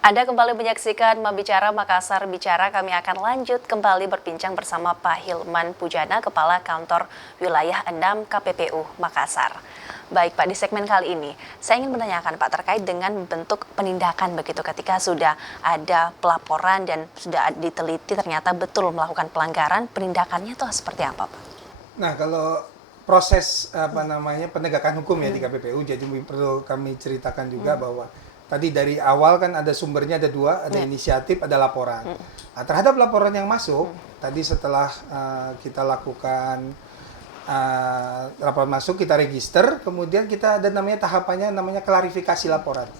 Anda kembali menyaksikan Bicara Makassar Bicara. Kami akan lanjut kembali berbincang bersama Pak Hilman Pujana, Kepala Kantor Wilayah 6 KPPU Makassar. Baik Pak, di segmen kali ini saya ingin menanyakan Pak terkait dengan bentuk penindakan begitu ketika sudah ada pelaporan dan sudah diteliti ternyata betul melakukan pelanggaran, penindakannya itu seperti apa Pak? Nah, kalau proses penegakan hukum ya di KPPU, jadi perlu kami ceritakan juga bahwa tadi dari awal kan ada sumbernya, ada dua, ada inisiatif, ada laporan. Nah, terhadap laporan yang masuk, tadi setelah kita lakukan laporan masuk, kita register, kemudian kita ada namanya tahapannya namanya klarifikasi laporan.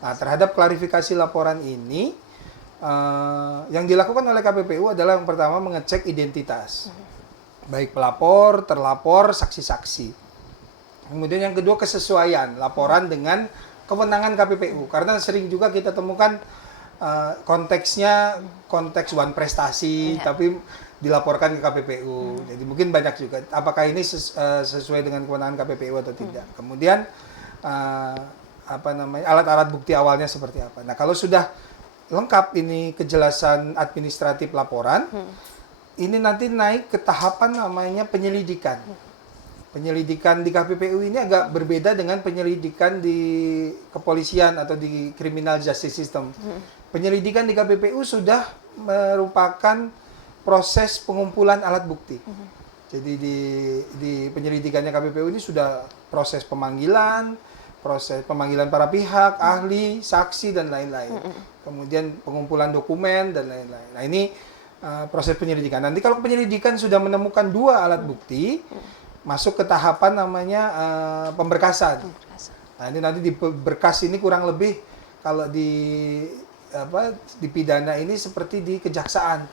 Nah, terhadap klarifikasi laporan ini, yang dilakukan oleh KPPU adalah yang pertama mengecek identitas. Baik pelapor, terlapor, saksi-saksi. Kemudian yang kedua kesesuaian laporan dengan kewenangan KPPU, karena sering juga kita temukan konteksnya konteks one prestasi, tapi dilaporkan ke KPPU. Jadi mungkin banyak juga. Apakah ini sesuai dengan kewenangan KPPU atau tidak? Kemudian alat-alat bukti awalnya seperti apa? Nah, kalau sudah lengkap ini kejelasan administratif laporan, ini nanti naik ke tahapan namanya penyelidikan. Penyelidikan di KPPU ini agak berbeda dengan penyelidikan di kepolisian atau di criminal justice system. Penyelidikan di KPPU sudah merupakan proses pengumpulan alat bukti. Jadi di penyelidikannya KPPU ini sudah proses pemanggilan para pihak, ahli, saksi, dan lain-lain. Kemudian pengumpulan dokumen, dan lain-lain. Nah, ini proses penyelidikan. Nanti kalau penyelidikan sudah menemukan dua alat bukti, masuk ke tahapan namanya pemberkasan. Nah, ini nanti di berkas ini kurang lebih kalau di pidana ini seperti di kejaksaan.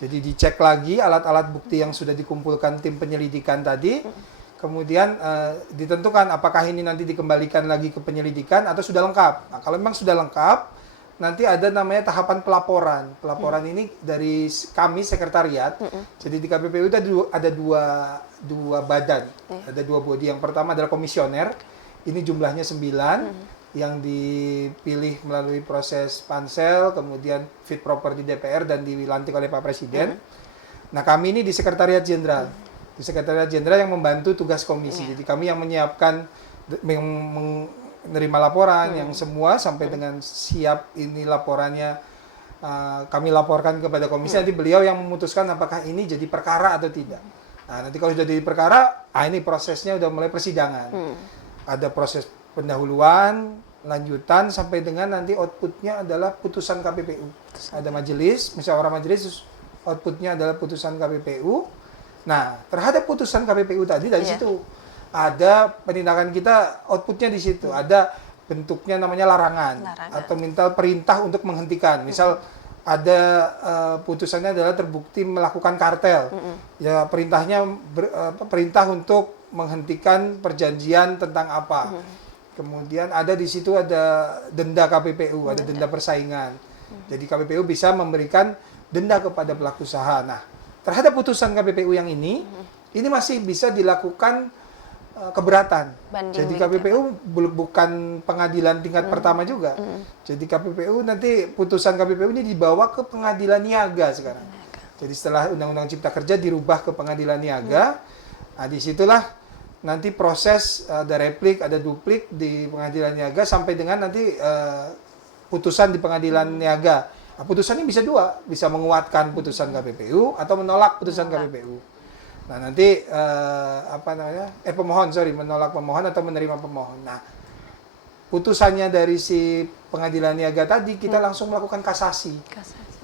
Jadi dicek lagi alat-alat bukti yang sudah dikumpulkan tim penyelidikan tadi, kemudian ditentukan apakah ini nanti dikembalikan lagi ke penyelidikan atau sudah lengkap. Nah, kalau memang sudah lengkap, nanti ada namanya tahapan pelaporan. Pelaporan ini dari kami sekretariat. Jadi di KPPU itu ada dua badan, ada dua bodi. Yang pertama adalah komisioner. Ini jumlahnya 9 yang dipilih melalui proses pansel, kemudian fit proper di DPR dan dilantik oleh Pak Presiden. Nah, kami ini di Sekretariat Jenderal. Di Sekretariat Jenderal yang membantu tugas komisi. Jadi kami yang menyiapkan menerima laporan yang semua sampai dengan siap ini laporannya kami laporkan kepada komisi, nanti beliau yang memutuskan apakah ini jadi perkara atau tidak. Nah, nanti kalau sudah jadi perkara, ini prosesnya udah mulai persidangan. Ada proses pendahuluan, lanjutan, sampai dengan nanti outputnya adalah putusan KPPU. Ada majelis, musyawarah majelis, outputnya adalah putusan KPPU. Nah, terhadap putusan KPPU tadi dari situ ada penindakan kita, outputnya di situ. Ada bentuknya namanya larangan. Atau minta perintah untuk menghentikan. Misal ada putusannya adalah terbukti melakukan kartel. Ya, perintahnya perintah untuk menghentikan perjanjian tentang apa. Kemudian ada di situ ada denda KPPU, ada denda persaingan. Jadi KPPU bisa memberikan denda kepada pelaku usaha. Nah, terhadap putusan KPPU yang ini masih bisa dilakukan keberatan. Jadi KPPU bukan pengadilan tingkat pertama juga. Jadi KPPU nanti putusan KPPU ini dibawa ke pengadilan niaga sekarang. Jadi setelah Undang-Undang Cipta Kerja dirubah ke pengadilan niaga, nah disitulah nanti proses ada replik, ada duplik di pengadilan niaga sampai dengan nanti putusan di pengadilan niaga. Nah, putusannya bisa dua, bisa menguatkan putusan KPPU atau menolak putusan KPPU. Nah, nanti menolak pemohon atau menerima pemohon. Nah, putusannya dari si pengadilan niaga tadi kita langsung melakukan kasasi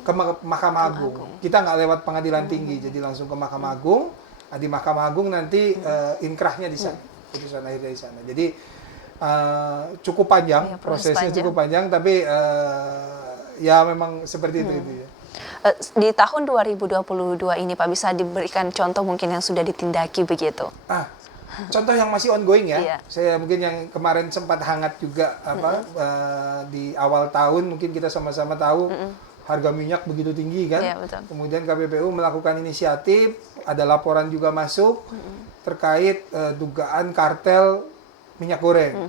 ke Mahkamah Agung. Kita nggak lewat pengadilan tinggi, jadi langsung ke Mahkamah Agung. Nah, di Mahkamah Agung nanti inkrahnya di sana, putusan akhirnya di sana. Jadi cukup panjang, prosesnya cukup panjang, tapi ya memang seperti itu ya. Di tahun 2022 ini Pak, bisa diberikan contoh mungkin yang sudah ditindaki begitu? Contoh yang masih ongoing ya. Saya mungkin yang kemarin sempat hangat juga di awal tahun, mungkin kita sama-sama tahu harga minyak begitu tinggi kan. Kemudian KPPU melakukan inisiatif, ada laporan juga masuk terkait dugaan kartel minyak goreng.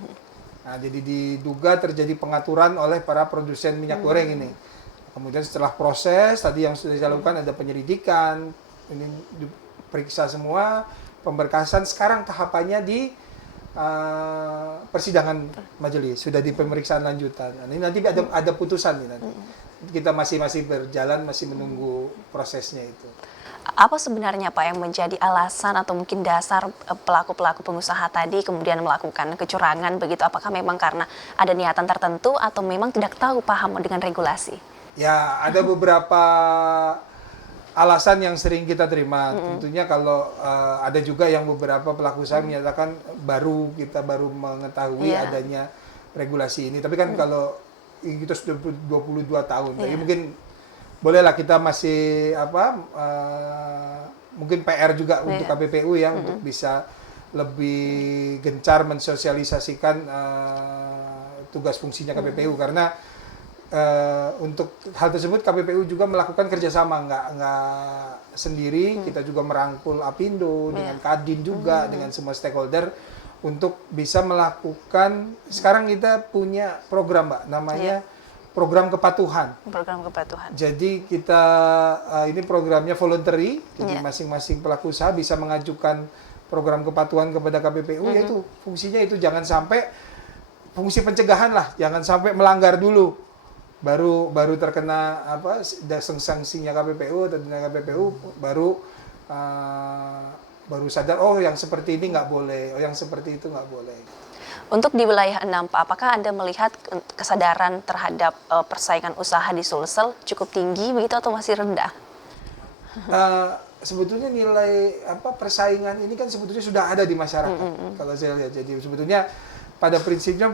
Nah, jadi diduga terjadi pengaturan oleh para produsen minyak goreng ini. Kemudian setelah proses tadi yang sudah dilakukan ada penyelidikan, ini diperiksa semua, pemberkasan. Sekarang tahapannya di persidangan majelis, sudah di pemeriksaan lanjutan. Nah, ini nanti ada putusan nih nanti. Kita masih berjalan, masih menunggu prosesnya itu. Apa sebenarnya Pak yang menjadi alasan atau mungkin dasar pelaku-pelaku pengusaha tadi kemudian melakukan kecurangan begitu? Apakah memang karena ada niatan tertentu atau memang tidak tahu paham dengan regulasi? Ya, ada beberapa alasan yang sering kita terima. Tentunya kalau ada juga yang beberapa pelaku usaha menyatakan kita baru mengetahui adanya regulasi ini. Tapi kan kalau kita sudah 22 tahun, jadi mungkin bolehlah kita masih mungkin PR juga untuk KPPU ya untuk bisa lebih gencar mensosialisasikan tugas fungsinya KPPU karena untuk hal tersebut KPPU juga melakukan kerjasama nggak sendiri, kita juga merangkul Apindo dengan Kadin juga dengan semua stakeholder untuk bisa melakukan. Sekarang kita punya program Mbak namanya program kepatuhan. Program kepatuhan. Jadi kita ini programnya voluntary, jadi masing-masing pelaku usaha bisa mengajukan program kepatuhan kepada KPPU, yaitu fungsinya itu jangan sampai fungsi pencegahan lah, jangan sampai melanggar dulu, baru terkena sanksinya KPPU atau denda KPPU, baru sadar yang seperti ini nggak boleh, yang seperti itu nggak boleh. Untuk di wilayah 6, Pak, apakah Anda melihat kesadaran terhadap persaingan usaha di Sulsel cukup tinggi begitu atau masih rendah? Sebetulnya nilai persaingan ini kan sebetulnya sudah ada di masyarakat kalau saya lihat. Jadi sebetulnya pada prinsipnya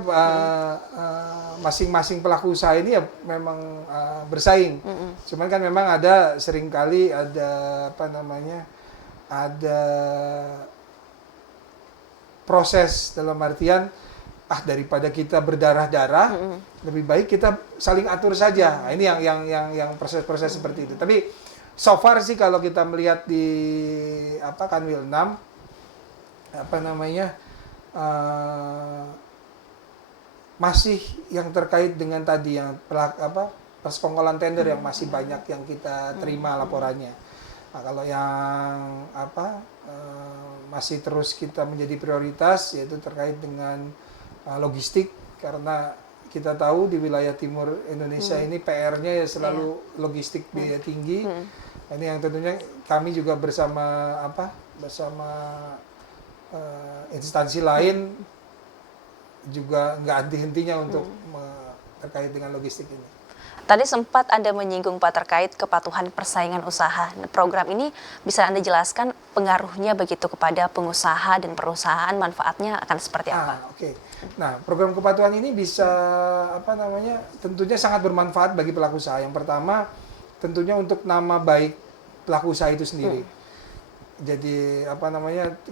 masing-masing pelaku usaha ini ya memang bersaing. Cuman kan memang seringkali ada proses dalam artian daripada kita berdarah-darah lebih baik kita saling atur saja. Nah, ini yang proses-proses seperti itu. Tapi so far sih kalau kita melihat di Kanwil 6 masih yang terkait dengan tadi yang persekongkolan tender yang masih banyak yang kita terima laporannya. Nah, kalau yang masih terus kita menjadi prioritas yaitu terkait dengan logistik, karena kita tahu di wilayah timur Indonesia ini PR-nya ya selalu logistik biaya tinggi. Ini yang tentunya kami juga bersama instansi lain juga nggak henti-hentinya untuk terkait dengan logistik ini. Tadi sempat Anda menyinggung Pak terkait kepatuhan persaingan usaha. Program ini bisa Anda jelaskan pengaruhnya begitu kepada pengusaha dan perusahaan, manfaatnya akan seperti apa? Oke. Nah, program kepatuhan ini bisa tentunya sangat bermanfaat bagi pelaku usaha. Yang pertama, tentunya untuk nama baik pelaku usaha itu sendiri. Jadi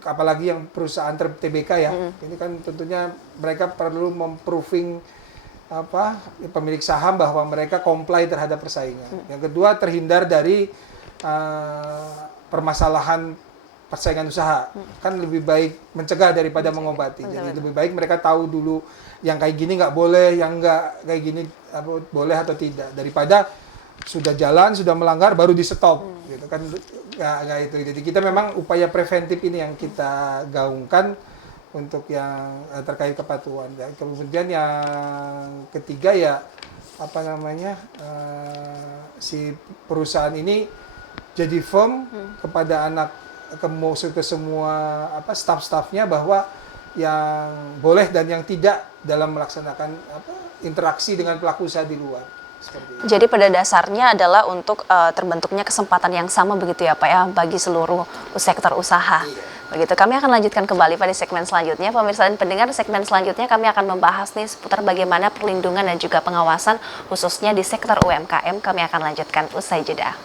apalagi yang perusahaan TBK ya. Ini kan tentunya mereka perlu memproving pemilik saham bahwa mereka comply terhadap persaingan. Yang kedua, terhindar dari permasalahan persaingan usaha. Kan lebih baik mencegah daripada mengobati. Jadi lebih baik mereka tahu dulu yang kayak gini nggak boleh, yang nggak kayak gini boleh atau tidak, daripada sudah jalan, sudah melanggar baru di stop gitu kan. Nggak itu. Jadi kita memang upaya preventif ini yang kita gaungkan untuk yang terkait kepatuhan. Kemudian yang ketiga ya si perusahaan ini jadi firm kepada ke semua staff-staffnya bahwa yang boleh dan yang tidak dalam melaksanakan interaksi dengan pelaku usaha di luar. Jadi pada dasarnya adalah untuk terbentuknya kesempatan yang sama begitu ya Pak ya bagi seluruh sektor usaha. Begitu, kami akan lanjutkan kembali pada segmen selanjutnya. Pemirsa dan pendengar, segmen selanjutnya kami akan membahas nih seputar bagaimana perlindungan dan juga pengawasan khususnya di sektor UMKM. Kami akan lanjutkan usai jeda.